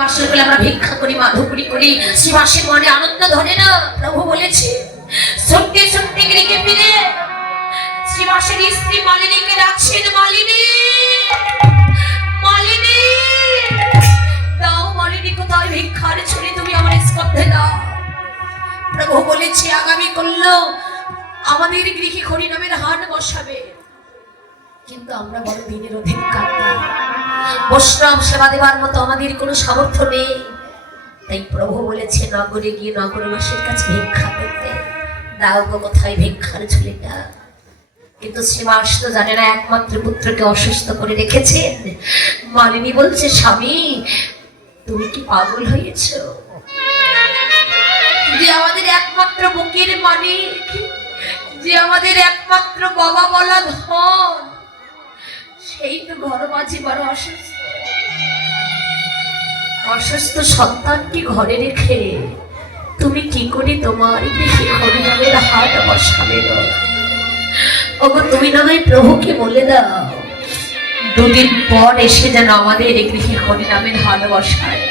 মাসের বলে আমরা ভিক্ষা করি, মাধুপুরি করি, শ্রীবাসের মনে আনন্দ ধরে না। প্রভু বলেছে সত্যি সত্যি গৃহে ফিরে শ্রীবাসের স্ত্রী মালিনীকে ডাকছেন, মালিনী মালিনী দাও, মালিনী কোথায় ভিক্ষার ছড়ি তুমি আমার স্কন্ধে দাও। প্রভু বলেছে আগামী করল আমাদের গৃহে হরি নামের হাট বসাবে, কিন্তু আমরা বড় দিনের অধিকার বৈষ্ণব সেবা দেওয়ার মতো আমাদের কোনো সামর্থ্য নেই। তাই প্রভু বলেছে নগরে গিয়ে নগরবাসীর কাছে ভিক্ষা করতে দাও গো কোথায় ভিক্ষার ঝুলিটা। কিন্তু শ্রীবাস তো জানে না একমাত্র পুত্রকে অসুস্থ করে রেখেছেন। মালিনী বলছে স্বামী তুমি কি পাগল হয়েছ? যে আমাদের একমাত্র বুকের মালিক, যে আমাদের একমাত্র বাবা বলা ধন, সেই তো ঘর মাঝে বড় অসুস্থ। অসুস্থ সন্তানকে ঘরে রেখে তুমি কি করে তোমার গৃহে হরিনামের হাট বসাবে? ওগো তুমি না হয় প্রভুকে বলে দাও দুদিন পর এসে যেন আমাদের গৃহে হরিনামের হাট বসায়।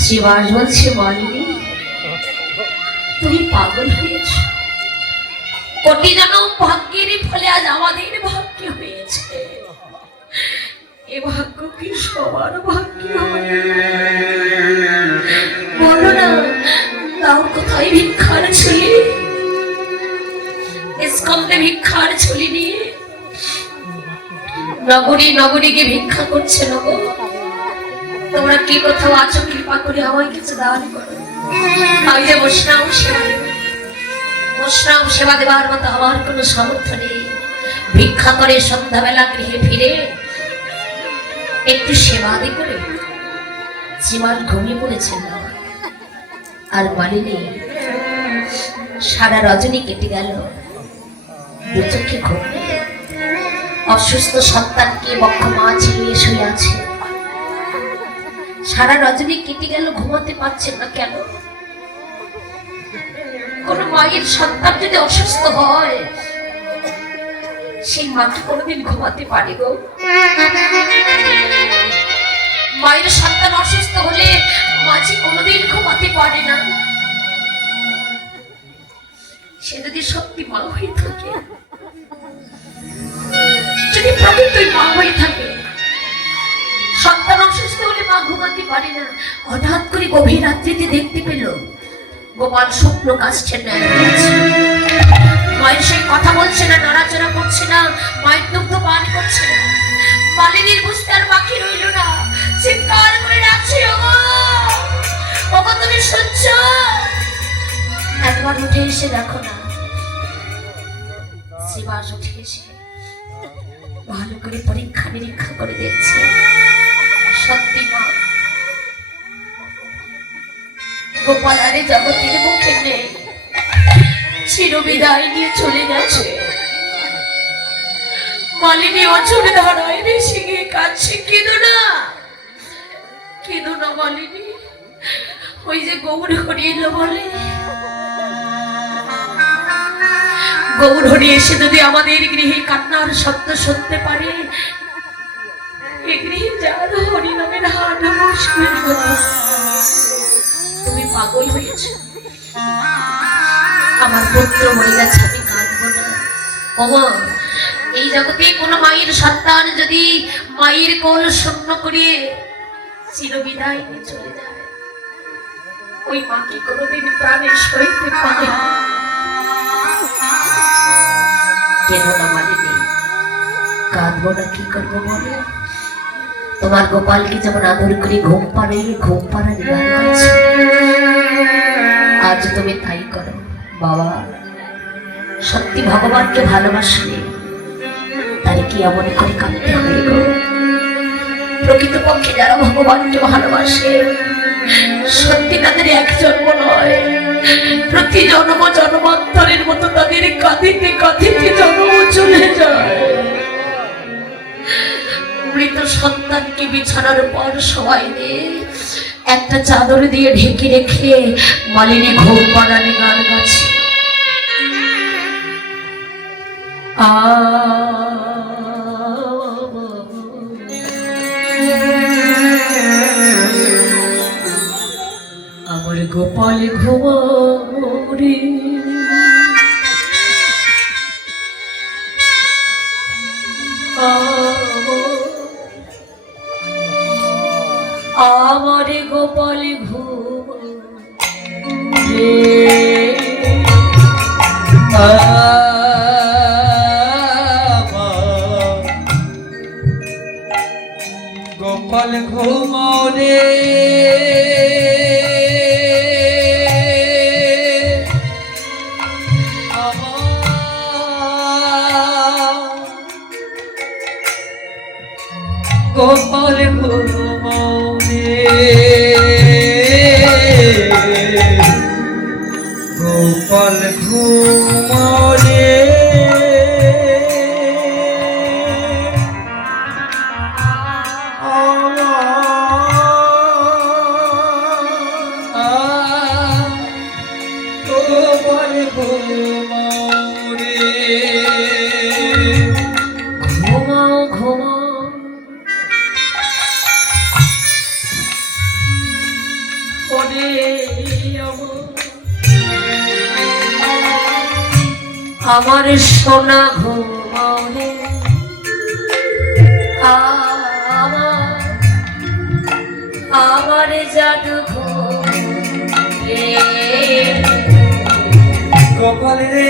শ্রীবাস বলছে মালিনী তুমি পাগল হয়েছ, কোটি যেন ভাগ্যের ফলে আজ আমাদের ভাগ্য হয়েছে। এ ভাগ্য কি সবার ভাগ্য হয়? বলো না দাও কোথায় ভিক্ষার ঝুলি, স্কন্ধে ভিক্ষার ঝুলি নিয়ে নগরী নগরী গিয়ে ভিক্ষা করছে। নগর তোমরা কি কোথাও আছো? কৃপা করে আমায় কিছু দান করো। আমি যে বৈষ্ণব সেবা দেবার মতো আমার কোনো সামর্থ্য নেই। ভিক্ষা করে সন্ধ্যাবেলা গৃহে ফিরে একটু সেবা দি করে শ্রীমান ঘুমিয়ে পড়েছিল। আর মালিনী সারা রজনী কেটে গেল, দু চোখে ঘুম নেই। অসুস্থ সন্তানকে বক্ষ মা ছিলিয়ে শুয়ে আছে। সারা রজনী কেটে গেল, ঘুমাতে পারছেন না কেন? কোন মায়ের সন্তান যদি অসুস্থ হয় সেই মাকে কোনোদিন ঘুমাতে পারে গো? মায়ের সন্তান অসুস্থ হলে মাঝি কোনোদিন ঘুমাতে পারে না। সে যদি সত্যি মা হয়ে থাকে, যদি প্রকৃতই মা হয়ে থাকে, সন্তান অসুস্থ হলে মা ঘুমাতে পারে না। হঠাৎ করে গভীর রাত্রিতে দেখতে পেল গোপাল স্বপ্ন কাশছে না, মায়ের সেই কথা বলছে না, নড়াচড়া করছে না, মায়ের দুগ্ধ পান করছে না। মালিনীর বুঝতে আর বাকি রইল না, চিৎকার করে ডাকছে ওগো তুমি শুনছ? একবার উঠে এসে দেখো না। শ্রীবাস উঠে এসে ভালো করে পরীক্ষা নিরীক্ষা করে দেখছে, সত্যি মা গোপাল আরে জগতের মুখে নেই, চিরবিদায় নিয়ে চলে গেছে। মালিনী অচল ধারায় বেশি গিয়ে কাঁদছে। কেঁদো না, কেঁদো না মালিনী, ওই যে গৌর হরি এলো বলে। গৌর হরি এসে যদি আমাদের গৃহে কান্নার শব্দ শুনতে পারে, এ গৃহে যার হরি নামের হাট বসবে। তুমি পাগল হয়েছ? আমার পুত্র মরে গেছে, আমি কাঁদবো না। ওমা এই জগতে কোনো মায়ের সন্তান যদি মায়ের কোল শূন্য করিয়ে চিরবিদায় নিয়ে চলে যায়, ওই মাকে কোনোদিন প্রাণে সইতে পারে না। কেন না মালিনী, কাঁদবো না, কি করবো বলো? তোমার গোপালকে যেমন আদর করে ঘুম পাড়ানি গান গাইছে, আজ তুমি তাই করো। বাবা সত্যি ভগবানকে ভালোবাসলে তার কি এমন করে কাঁদতে হয় গো? প্রকৃতপক্ষে যারা ভগবানকে ভালোবাসে সত্যি তাদের এক জন্ম নয়, প্রতি জন্ম জন্মান্তরের মতো তাদের কাঁদিতে কাঁদিতে জন্ম চলে যায়। মৃত সন্তানকে বিছানার পর সবাই একটা চাদর দিয়ে ঢেকে রেখে মালিনী ঘুম পাড়ানি গান গাছে। আমার গোপাল ঘুমরে আমার গোপাল ঘুমরে গোপাল ঘুমরে গোপাল ঘুমরে গোপাল ঘুমরে গোপাল ঘুমরে ঘুমাও ঘুমাও ওরে আমার সোনা ঘুমাও রে আমার জাদু ঘুমে গোপাল রে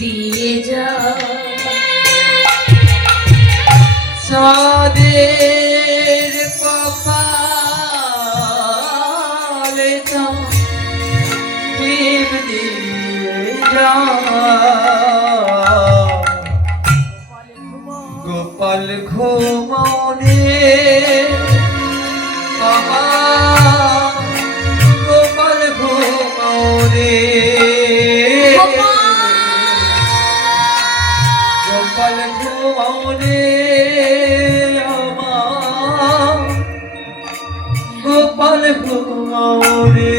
দিয়ে যা সাদের কপালে টিপ দিয়ে যা গোপাল ঘুমনে গোপাল ঘুমনে গোপাল ঘুমনে গোপাল ঘুমনে